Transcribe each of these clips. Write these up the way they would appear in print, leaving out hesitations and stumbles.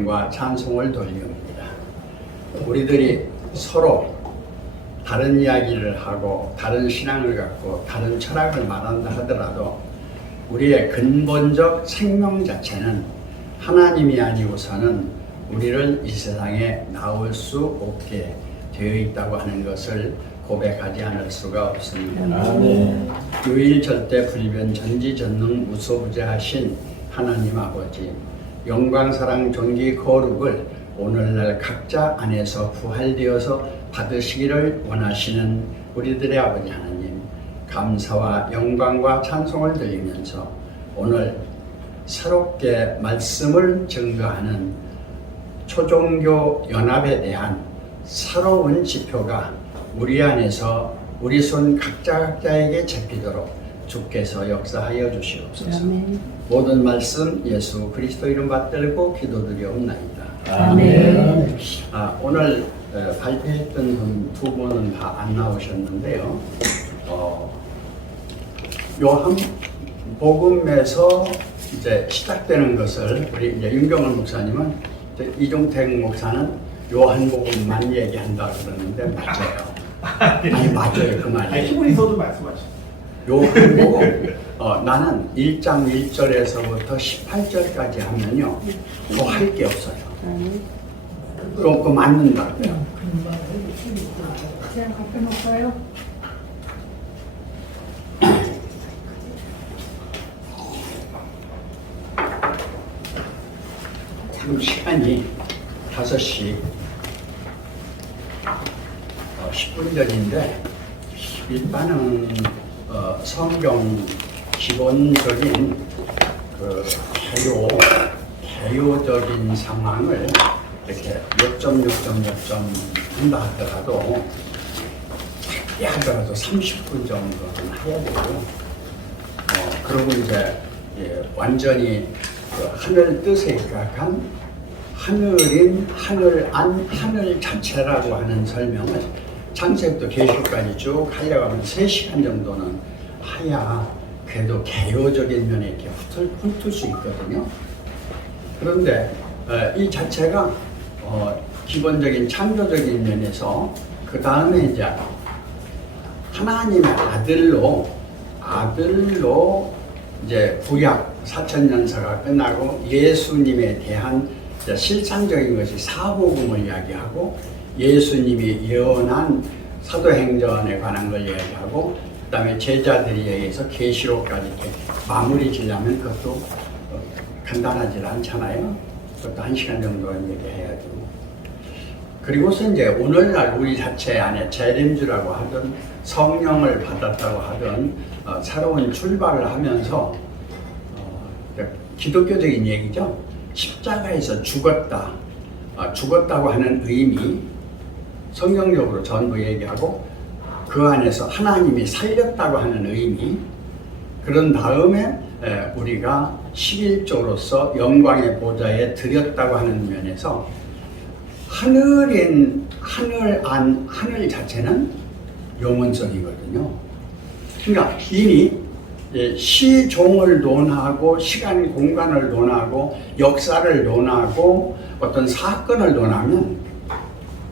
영광과 찬송을 돌리옵니다. 우리들이 서로 다른 이야기를 하고 다른 신앙을 갖고 다른 철학을 말한다 하더라도 우리의 근본적 생명 자체는 하나님이 아니고서는 우리를 이 세상에 나올 수 없게 되어 있다고 하는 것을 고백하지 않을 수가 없습니다. 아멘. 유일 절대 불변 전지전능 무소부재하신 하나님 아버지, 영광 사랑 존귀 거룩을 오늘날 각자 안에서 부활되어서 받으시기를 원하시는 우리들의 아버지 하나님, 감사와 영광과 찬송을 드리면서 오늘 새롭게 말씀을 증거하는 초종교 연합에 대한 새로운 지표가 우리 안에서 우리 손 각자에게 잡히도록 주께서 역사하여 주시옵소서. 아멘. 모든 말씀 예수 그리스도 이름 받들고 기도드리옵나이다. 아멘. 오늘 발표했던 두 분은 다 안 나오셨는데요. 요한 복음에서 이제 시작되는 것을 우리 이제 윤경원 목사님은 이종택 목사는 요한복음만 얘기한다 그러는데 맞아요. 아니 맞아요 그 말이. 히브리서도 말씀하시죠. 요한복음 나는 1장 1절에서부터 18절까지 하면요 더 할 게 없어요. 그럼 그거 맞는다고요. 그냥 갖다 놓을까요? 지금 시간이 5시 10분 전인데 일단은 성경 기본적인 그 개요적인 상황을 이렇게 몇 점 한다 하더라도 짧게 하더라도 30분 정도는 해야 되고 그리고 이제 완전히 그 하늘 뜻에 입각한 하늘인 하늘 안 하늘 자체라고 하는 설명을 창세부터 계시록까지 쭉 하려고 하면 3시간 정도는 해야 그래도 개요적인 면에 이렇게 훑을 수 있거든요. 그런데 이 자체가 기본적인 창조적인 면에서 그 다음에 이제 하나님의 아들로 이제 구약 4000년사가 끝나고 예수님에 대한 실상적인 것이 사복음을 이야기하고 예수님이 예언한 사도행전에 관한 걸 이야기하고 그 다음에 제자들이 의해서 계시록까지 이렇게 마무리 지려면 그것도 간단하지 않잖아요. 그것도 1시간 정도는 얘기해야 되고 그리고서 이제 오늘날 우리 자체 안에 재림주라고 하든 성령을 받았다고 하든 새로운 출발을 하면서 기독교적인 얘기죠. 십자가에서 죽었다고 하는 의미 성경적으로 전부 얘기하고 그 안에서 하나님이 살렸다고 하는 의미 그런 다음에 우리가 11조로서 영광의 보좌에 드렸다고 하는 면에서 하늘 자체는 영원성이거든요. 그러니까 이미 시종을 논하고 시간 공간을 논하고 역사를 논하고 어떤 사건을 논하면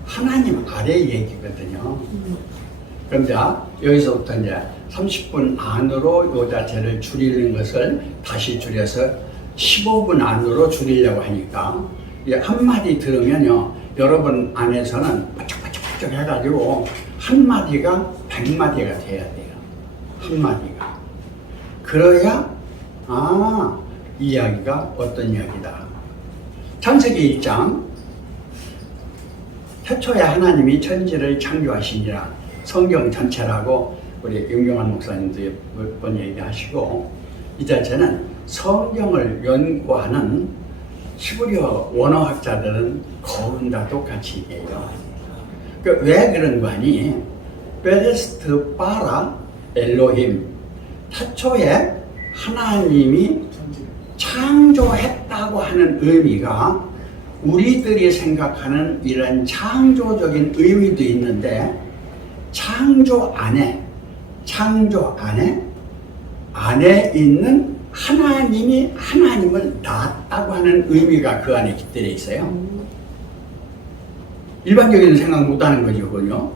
하나님 아래 얘기거든요. 그런데 여기서부터 이제 30분 안으로 요 자체를 줄이는 것을 다시 줄여서 15분 안으로 줄이려고 하니까 한마디 들으면요 여러분 안에서는 바짝바짝 해가지고 한마디가 100마디가 돼야 돼요. 한마디가. 그래야 이야기가 어떤 이야기다. 창세기 1장 태초에 하나님이 천지를 창조하시니라. 성경 전체라고 우리 윤경환 목사님도 몇 번 얘기하시고 이 자체는 성경을 연구하는 히브리어 원어학자들은 거의 다 똑같이 얘기해요. 왜 그런 거 아니? 베레스트 바라 엘로힘 태초에 하나님이 창조했다고 하는 의미가 우리들이 생각하는 이런 창조적인 의미도 있는데 창조 안에 있는 하나님이 하나님을 왔다고 하는 의미가 그 안에 깃들어 있어요. 일반적인 생각 못하는 거죠, 그건요.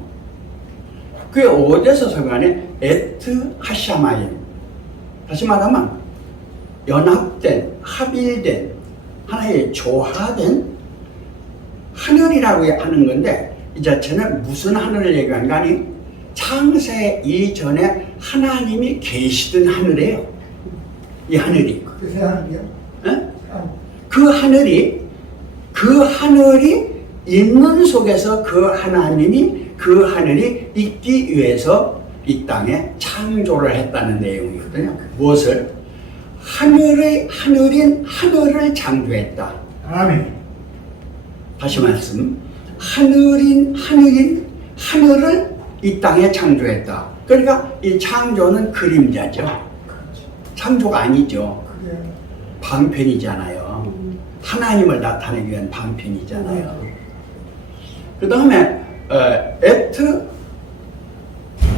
그게 어디서 설명하네? 에트 하샤마임. 다시 말하면 연합된, 합일된, 하나의 조화된 하늘이라고 하는 건데, 이 자체는 무슨 하늘을 얘기하는 거 아니? 창세 이전에 하나님이 계시던 하늘이에요. 이 하늘이. 그 세상이요? 그 하늘이 있는 속에서 그 하나님이 그 하늘이 있기 위해서 이 땅에 창조를 했다는 내용이거든요. 무엇을? 하늘인 하늘을 창조했다. 아멘. 다시 말씀. 하늘인 하늘을 이 땅에 창조했다. 그러니까 이 창조는 그림자죠. 창조가 아니죠. 그게 방편이잖아요. 하나님을 나타내기 위한 방편이잖아요. 그 다음에 에트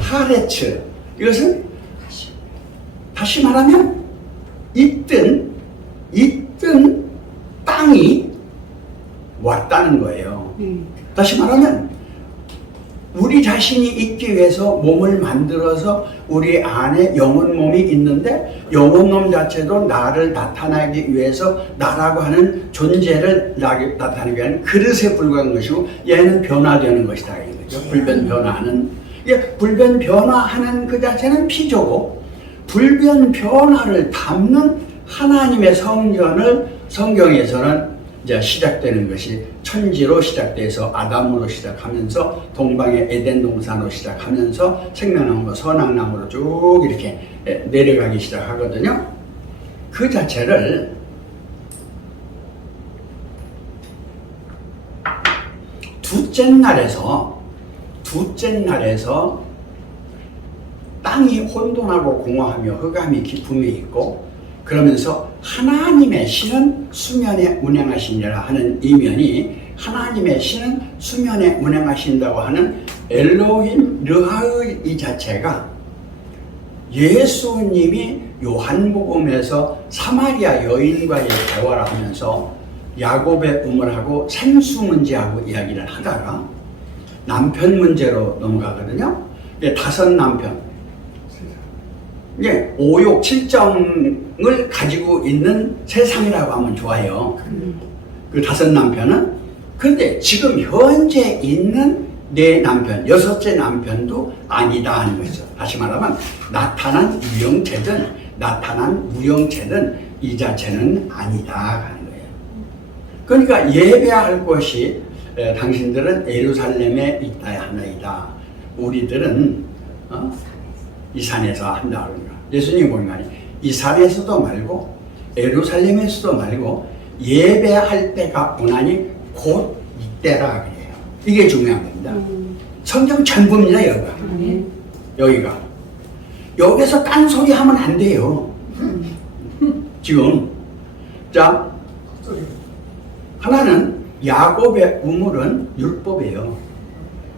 하레츠, 이것은 다시 말하면 있던 땅이 왔다는 거예요. 다시 말하면 우리 자신이 있기 위해서 몸을 만들어서 우리 안에 영혼 몸이 있는데, 영혼 몸 자체도 나를 나타나기 위해서 나라고 하는 존재를 나타내기 위한 그릇에 불과한 것이고, 얘는 변화되는 것이다 이거죠. 불변 변화하는. 이게 불변 변화하는 그 자체는 피조고, 불변 변화를 담는 하나님의 성경에서는 이제 시작되는 것이 천지로 시작돼서 아담으로 시작하면서 동방의 에덴 동산으로 시작하면서 생명나무, 선악나무로 쭉 이렇게 내려가기 시작하거든요. 그 자체를 둘째 날에서 땅이 혼돈하고 공허하며 흑암이 깊음이 있고, 그러면서 하나님의 신은 수면에 운행하시니라 하는 이면이, 하나님의 신은 수면에 운행하신다고 하는 엘로힘 르하의 이 자체가 예수님이 요한복음에서 사마리아 여인과의 대화를 하면서 야곱의 우물하고 생수 문제하고 이야기를 하다가 남편 문제로 넘어가거든요. 다섯 남편, 오욕 7정을 가지고 있는 세상이라고 하면 좋아요. 그 다섯 남편은. 그런데 지금 현재 있는 내 남편, 여섯째 남편도 아니다 하는 거죠. 다시 말하면 나타난 무형체든 이 자체는 아니다 하는 거예요. 그러니까 예배할 것이 당신들은 예루살렘에 있다 하나이다. 우리들은 이 산에서 한다. 예수님이 보니까 이 산에서도 말고 예루살렘에서도 말고 예배할 때가 오나니 곧 이때라 그래요. 이게 중요한 겁니다. 성경 전부입니다. 여기가 여기서 딴소리 하면 안 돼요. 지금 자, 하나는 야곱의 우물은 율법이에요.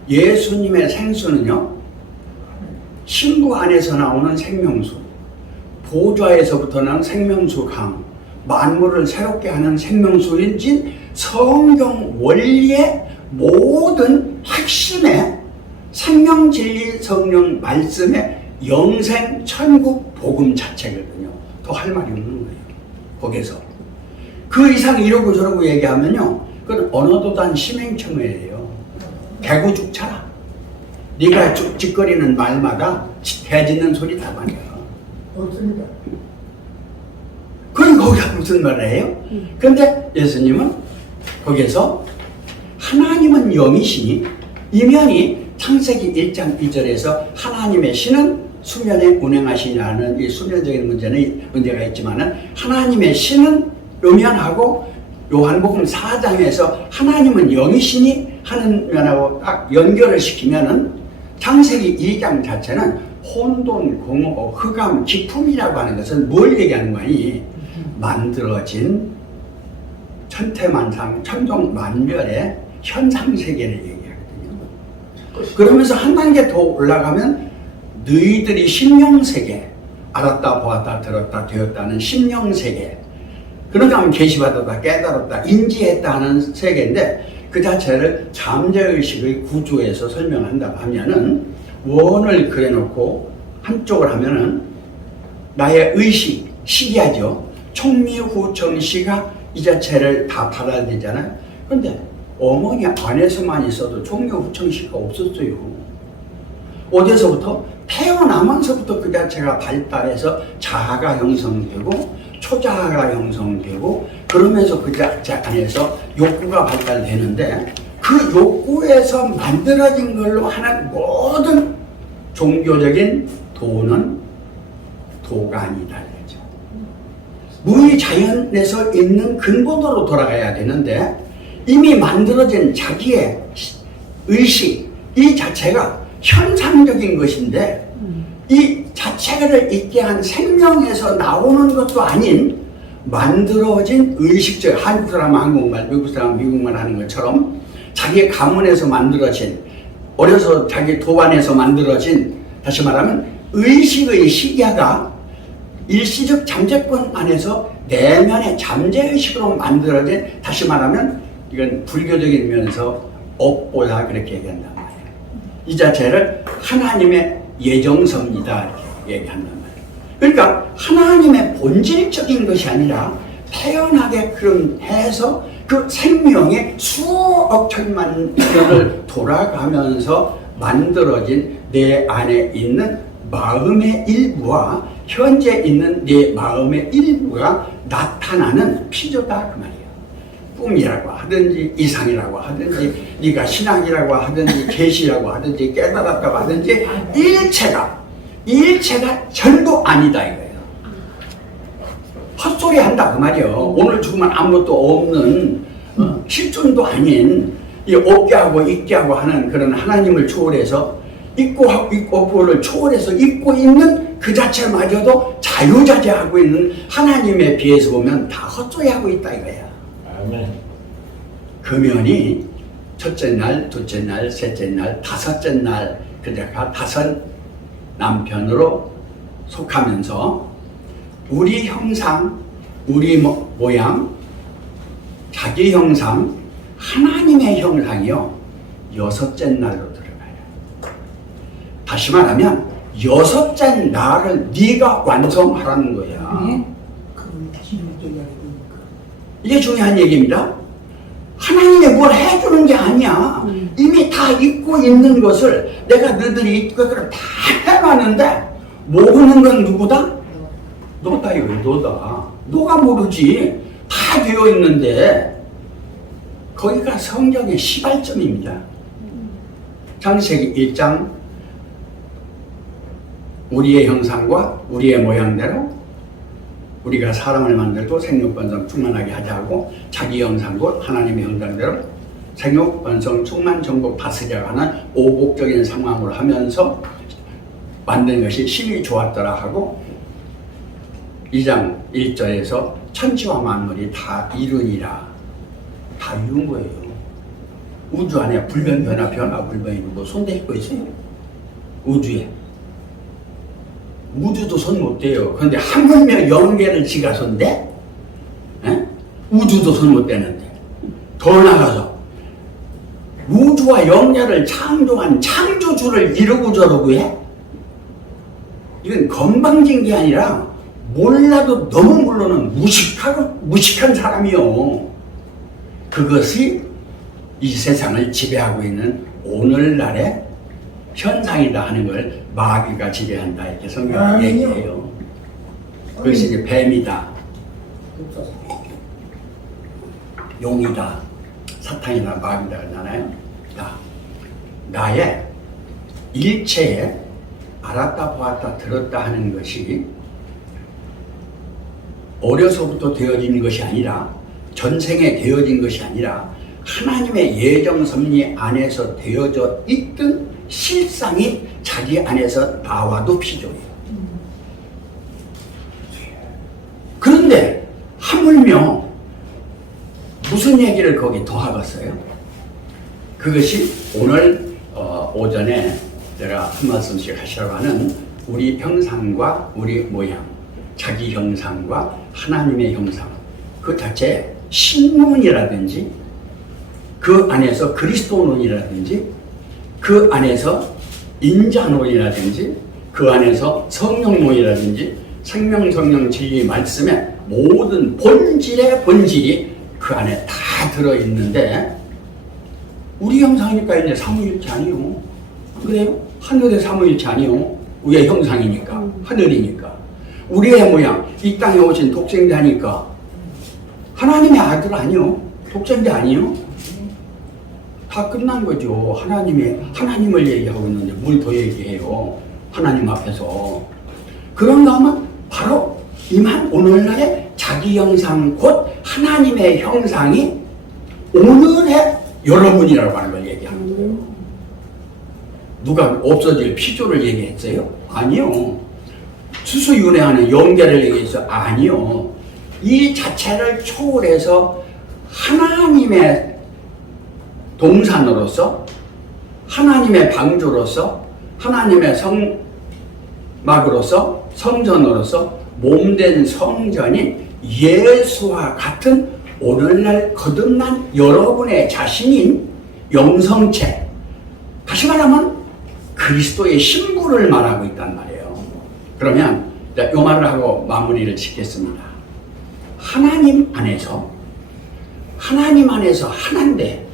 예수님의 생수는요, 신부 안에서 나오는 생명수, 보좌에서부터 나는 생명수 강, 만물을 새롭게 하는 생명수인지 성경 원리의 모든 핵심의 생명 진리 성령 말씀의 영생 천국 복음 자체거든요. 더 할 말이 없는 거예요. 거기서 그 이상 이러고 저러고 얘기하면요, 그건 언어도단 심행청회예요. 개구죽차라. 네가 찍거리는 말마다 대짓는 소리 다 말이야. 없습니다. 그럼 거기가 무슨 말을 해요? 그런데 예수님은 거기에서 하나님은 영이시니, 이면이 창세기 1장 2절에서 하나님의 신은 수면에 운행하시냐는 이 수면적인 문제가 있지만은, 하나님의 신은 요면하고 요한복음 4장에서 하나님은 영이시니 하는 면하고 딱 연결을 시키면은 창세기 2장 자체는 혼돈, 공허, 흑암, 기품이라고 하는 것은 뭘 얘기하는 거니? 만들어진 천태만상, 천종만별의 현상세계를 얘기하거든요. 그러면서 한 단계 더 올라가면 너희들이 심령세계, 알았다, 보았다, 들었다, 되었다는 심령세계, 그런가 하면 계시받았다, 깨달았다, 인지했다 하는 세계인데 그 자체를 잠재의식의 구조에서 설명한다고 하면은 원을 그려놓고 한쪽을 하면은 나의 의식, 시기하죠. 총미후청시가 이 자체를 다 받아들이잖아요. 그런데 어머니 안에서만 있어도 총미후청시가 없었어요. 어디서부터? 태어나면서부터 그 자체가 발달해서 자아가 형성되고 초자아가 형성되고 그러면서 그 자체 안에서 욕구가 발달되는데 그 욕구에서 만들어진 걸로 하는 모든 종교적인 도는 도가 아니다. 무의자연에서 있는 근본으로 돌아가야 되는데 이미 만들어진 자기의 의식 이 자체가 현상적인 것인데 이 자체를 있게 한 생명에서 나오는 것도 아닌 만들어진 의식적, 한국 사람은 한국말, 미국 사람은 미국말 하는 것처럼 자기의 가문에서 만들어진, 어려서 자기 도안에서 만들어진, 다시 말하면 의식의 시야가 일시적 잠재권 안에서 내면의 잠재의식으로 만들어진, 다시 말하면 이건 불교적인 면에서 업보다 그렇게 얘기한단 말이에요. 이 자체를 하나님의 예정서입니다 이렇게 얘기한단 말이에요. 그러니까 하나님의 본질적인 것이 아니라 태어나게끔 해서 그 생명의 수억 천만 년을 돌아가면서 만들어진 내 안에 있는 마음의 일부와 현재 있는 내 마음의 일부가 나타나는 피조다 그 말이에요. 꿈이라고 하든지 이상이라고 하든지 네가 신앙이라고 하든지 계시라고 하든지 깨달았다고 하든지 일체가 전부 아니다 이거예요. 헛소리 한다 그 말이에요. 오늘 죽으면 아무것도 없는 실존도 아닌 이 없게 하고 있게 하고 하는 그런 하나님을 초월해서 있고 없고를 초월해서 있고 있는 그 자체마저도 자유자재하고 있는 하나님에 비해서 보면 다 헛소리하고 있다 이거야. 아멘. 금연이 첫째 날, 둘째 날, 셋째 날, 다섯째 날 그자가 다섯 남편으로 속하면서 우리 형상, 우리 모양, 자기 형상, 하나님의 형상이요 여섯째 날로 들어가요. 다시 말하면 여섯째 날을 네가 완성하라는 거야. 네? 이게 중요한 얘기입니다. 하나님이 뭘 해주는 게 아니야. 이미 다 잊고 있는 것을 내가 너희들이 잊고 다 해놨는데 모르는 건 누구다? 너다 이거 너다. 너가 모르지. 다 되어 있는데 거기가 성경의 시발점입니다. 창세기 1장 우리의 형상과 우리의 모양대로 우리가 사람을 만들고 생육 번성 충만하게 하자고 자기 형상과 하나님의 형상대로 생육 번성 충만 정복 다스려가는 오복적인 상황을 하면서 만든 것이 심히 좋았더라 하고 2장 1절에서 천지와 만물이 다 이루니라. 다 이룬 거예요. 우주 안에 불변 변화 불변이 뭐 손댈 거 있어요? 우주에 우주도 손 못 대요. 그런데 하물며 영계를 지가 손대? 우주도 손 못 대는데 더 나가서 우주와 영계를 창조한 창조주를 이러고 저러고 해? 이건 건방진 게 아니라 몰라도 너무 모르는 무식한 사람이요. 그것이 이 세상을 지배하고 있는 오늘날의 현상이다 하는 걸 마귀가 지배한다 이렇게 성경이 얘기해요. 그것이 이제 뱀이다, 용이다, 사탄이다, 마귀다 그러잖아요. 나의 일체에 알았다 보았다 들었다 하는 것이 어려서부터 되어진 것이 아니라 전생에 되어진 것이 아니라 하나님의 예정 섭리 안에서 되어져 있던 실상이 자기 안에서 나와도 필요해요. 그런데 하물며 무슨 얘기를 거기 더 하겠어요? 그것이 오늘 오전에 제가 한 말씀씩 하시라고 하는 우리 형상과 우리 모양, 자기 형상과 하나님의 형상, 그 자체에 신론이라든지 그 안에서 그리스도론이라든지 그 안에서 인자론이라든지 그 안에서 성령론이라든지 생명 성령 진리 말씀의 모든 본질의 본질이 그 안에 다 들어있는데 우리 형상이니까 이제 삼위일체 아니요. 그래요? 하늘의 삼위일체 아니요. 우리의 형상이니까 하늘이니까 우리의 모양 이 땅에 오신 독생자니까 하나님의 아들 아니요. 독생자 아니요. 다 끝난 거죠. 하나님을 얘기하고 있는데 뭘 더 얘기해요. 하나님 앞에서. 그런가 하면 바로 임한 오늘날의 자기 형상 곧 하나님의 형상이 오늘의 여러분이라고 하는 걸 얘기하는 거예요. 누가 없어질 피조를 얘기했어요? 아니요. 수수윤회하는 영계를 얘기했어요? 아니요. 이 자체를 초월해서 하나님의 동산으로서 하나님의 방주로서 하나님의 성막으로서 성전으로서 몸된 성전인 예수와 같은 오늘날 거듭난 여러분의 자신인 영성체, 다시 말하면 그리스도의 신부를 말하고 있단 말이에요. 그러면 이 말을 하고 마무리를 짓겠습니다. 하나님 안에서 하나인데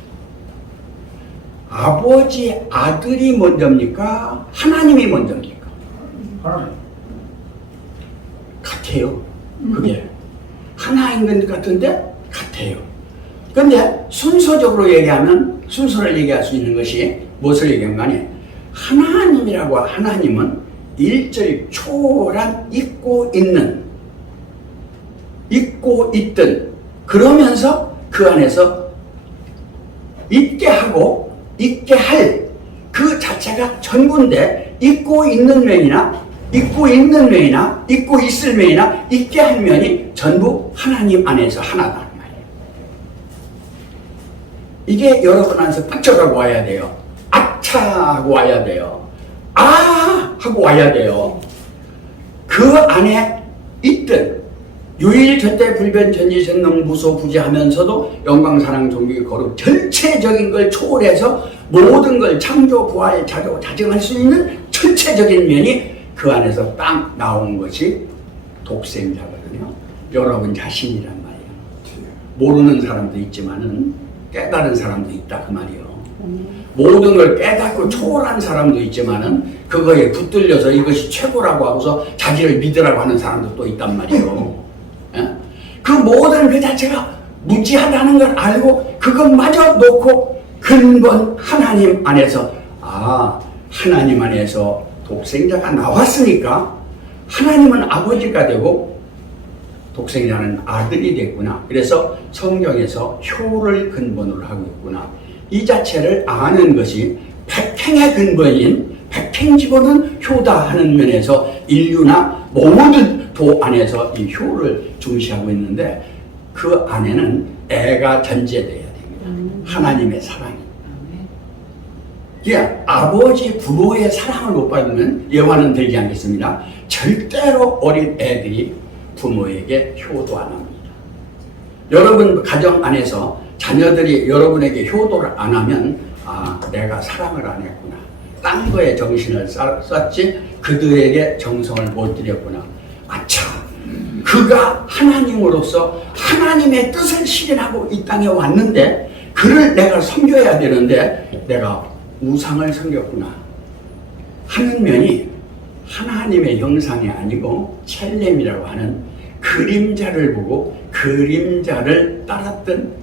아버지 아들이 먼저입니까? 하나님이 먼저입니까? 하나님. 같아요. 그게 하나인 것 같은데 같아요. 그런데 순서적으로 얘기하면 순서를 얘기할 수 있는 것이 무엇을 얘기하는 거 아니에요? 하나님이라고 하나님은 일절 초월한 있고 있든 그러면서 그 안에서 있게 하고 있게 할 그 자체가 전부인데 있고 있는 면이나 있고 있을 면이나 있게 할 면이 전부 하나님 안에서 하나다 말이에요. 이게 여러분 안에서 빠져가고 와야 돼요. 아차 하고 와야 돼요. 아 하고 와야 돼요. 그 안에 있든 유일 절대 불변 전지전능 무소부지하면서도 영광 사랑 존귀 거룩 전체적인 걸 초월해서 모든 걸 창조 부활 자조 자정할 수 있는 전체적인 면이 그 안에서 딱 나온 것이 독생자거든요. 여러분 자신이란 말이에요. 모르는 사람도 있지만은 깨달은 사람도 있다 그 말이에요. 모든 걸 깨닫고 초월한 사람도 있지만은 그거에 붙들려서 이것이 최고라고 하고서 자기를 믿으라고 하는 사람도 또 있단 말이에요. 그 모든 그 자체가 무지하다는 걸 알고 그것마저 놓고 근본 하나님 안에서 하나님 안에서 독생자가 나왔으니까 하나님은 아버지가 되고 독생자는 아들이 됐구나. 그래서 성경에서 효를 근본으로 하고 있구나. 이 자체를 아는 것이 백행의 근본인 백행지보는 효다 하는 면에서 인류나 모든 도 안에서 이 효를 중시하고 있는데 그 안에는 애가 전제되어야 됩니다. 하나님의 사랑이. 아버지 부모의 사랑을 못 받으면 예화는 들지 않겠습니다. 절대로 어린 애들이 부모에게 효도 안 합니다. 여러분 가정 안에서 자녀들이 여러분에게 효도를 안 하면 내가 사랑을 안 했구나. 딴 거에 정신을 썼지 그들에게 정성을 못 드렸구나. 아차, 그가 하나님으로서 하나님의 뜻을 실현하고 이 땅에 왔는데 그를 내가 섬겨야 되는데 내가 우상을 섬겼구나 하는 면이 하나님의 형상이 아니고 첼렘이라고 하는 그림자를 보고 그림자를 따랐던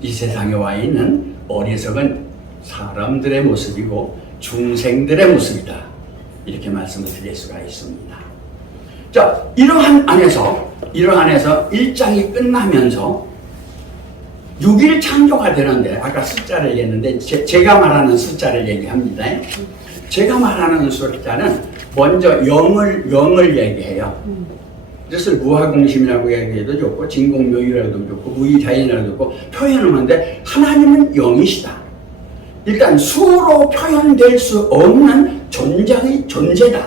이 세상에 와 있는 어리석은 사람들의 모습이고 중생들의 모습이다. 이렇게 말씀을 드릴 수가 있습니다. 자, 이러한 안에서 1장이 끝나면서 6일 창조가 되는데 아까 숫자를 얘기했는데 제가 말하는 숫자를 얘기합니다. 제가 말하는 숫자는 먼저 0을 얘기해요. 그것을 무화공심이라고 얘기해도 좋고 진공묘유라도 좋고 무의자인이라도 좋고 표현을 하는데 하나님은 0이시다. 일단 수로 표현될 수 없는 존재의 존재다.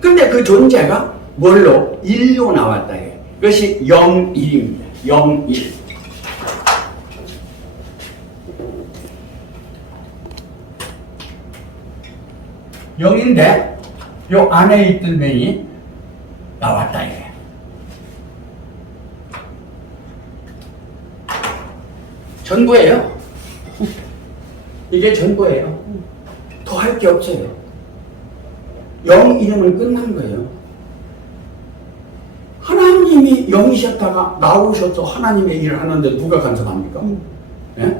근데 그 존재가 뭘로? 1로 나왔다. 그것이 0, 1입니다. 01. 영인데 요 안에 있던 면이 나왔다 이게. 전부예요. 이게 전부예요. 더 할 게 없어요. 영 이름은 끝난 거예요. 하나님이 영이셨다가 나오셔서 하나님의 일을 하는데 누가 간섭합니까? 예?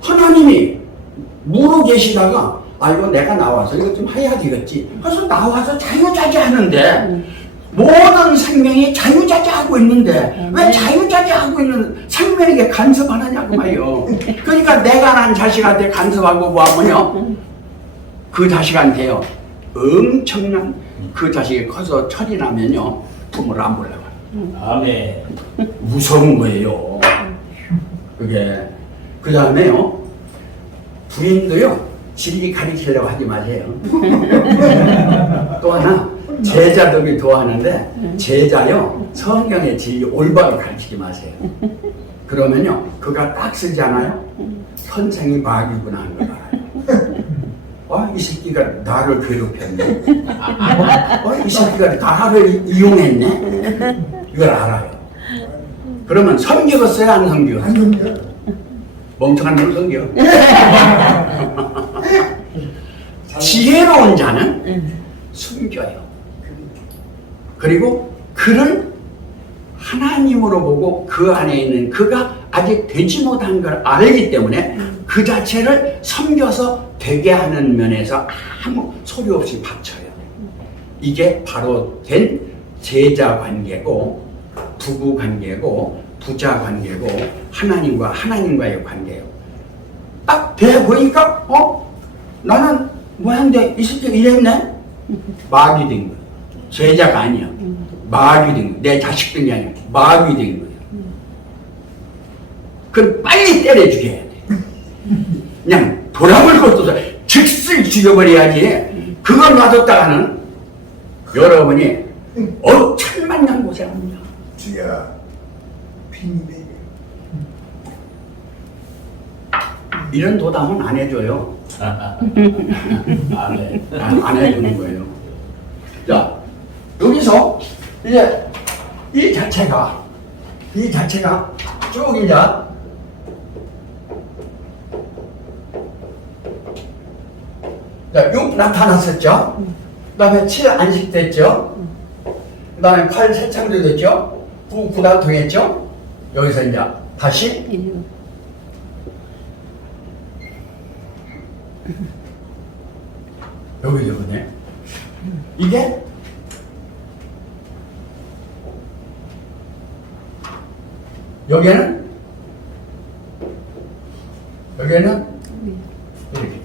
하나님이 무로 계시다가 이거 내가 나와서 이거 좀 해야 되겠지. 그래서 나와서 자유자재하는데 모든 생명이 자유자재하고 있는데 왜 자유자재하고 있는 생명에게 간섭 안 하냐고 말이요. 그러니까 내가 난 자식한테 간섭하고 뭐하면요, 그 자식한테요 엄청난, 그 자식이 커서 철이 나면요 부모를 안 보려고. 아멘. 무서운 거예요 그게. 그 다음에요, 부인도요 진리 가르치려고 하지 마세요. 또 하나, 제자들이 도하는데 제자요 성경의 진리 올바로 가르치지 마세요. 그러면요 그가 딱 쓰지 않아요? 선생이 마귀구나 하는 걸 알아요. 이 새끼가 나를 괴롭혔네. 이 새끼가 나를 이용했네. 이걸 알아요. 그러면 섬기겠어요? 안 섬겨? 안 됩니다. 멍청한 놈을 섬겨. 지혜로운 자는 숨겨요. 그리고 그를 하나님으로 보고 그 안에 있는 그가 아직 되지 못한 걸 알기 때문에 그 자체를 섬겨서 되게 하는 면에서 아무 소리 없이 바쳐요. 이게 바로 된 제자 관계고, 부부 관계고, 부자 관계고, 하나님과의 관계예요. 딱 돼 보니까 나는 뭐한데 이 새끼가 이랬네? 마귀 된 거예요. 제자가 아니야. 마귀 된 거예요. 내 자식 된 게 아니야. 마귀 된 거예요. 그럼 빨리 때려 죽여야 돼. 그냥 돌아볼 것도 없어. 즉시 죽여버려야지. 그걸 놔뒀다가는 여러분이 천만년 고생합니다. 주야, 빈대. 이런 도담은 안 해줘요. 아멘. 안 해주는 거예요. 자, 여기서 이제 이 자체가 쭉 이제 자, 6 나타났었죠? 그 다음에 7 안식됐죠? 그 다음에 8 새창조됐죠? 9 구달통했죠? 여기서 이제 다시 여기네. 이게 여기는 이렇게.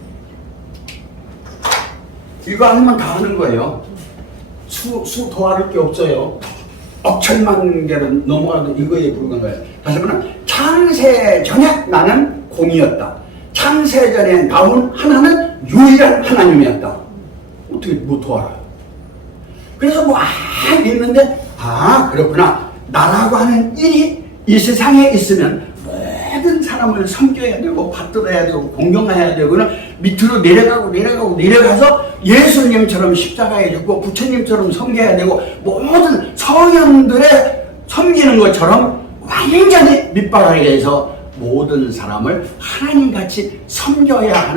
이거 하면 다 하는 거예요. 수 더할 게 없어요. 억천만 개를 넘어가도 이거에 불과한 거예요. 다시 말하면 창세 전에 나는 공이었다. 창세 전에 나온 하나는 유일한 하나님이었다. 어떻게 못 도와요? 그래서 막 있는데 그렇구나. 나라고 하는 일이 이 세상에 있으면 모든 사람을 섬겨야 되고 받들어야 되고 공경해야 되고는 밑으로 내려가서 예수님처럼 십자가에 죽고 부처님처럼 섬겨야 되고 모든 성현들의 섬기는 것처럼 완전히 밑바닥에서 모든 사람을 하나님같이 섬겨야 하는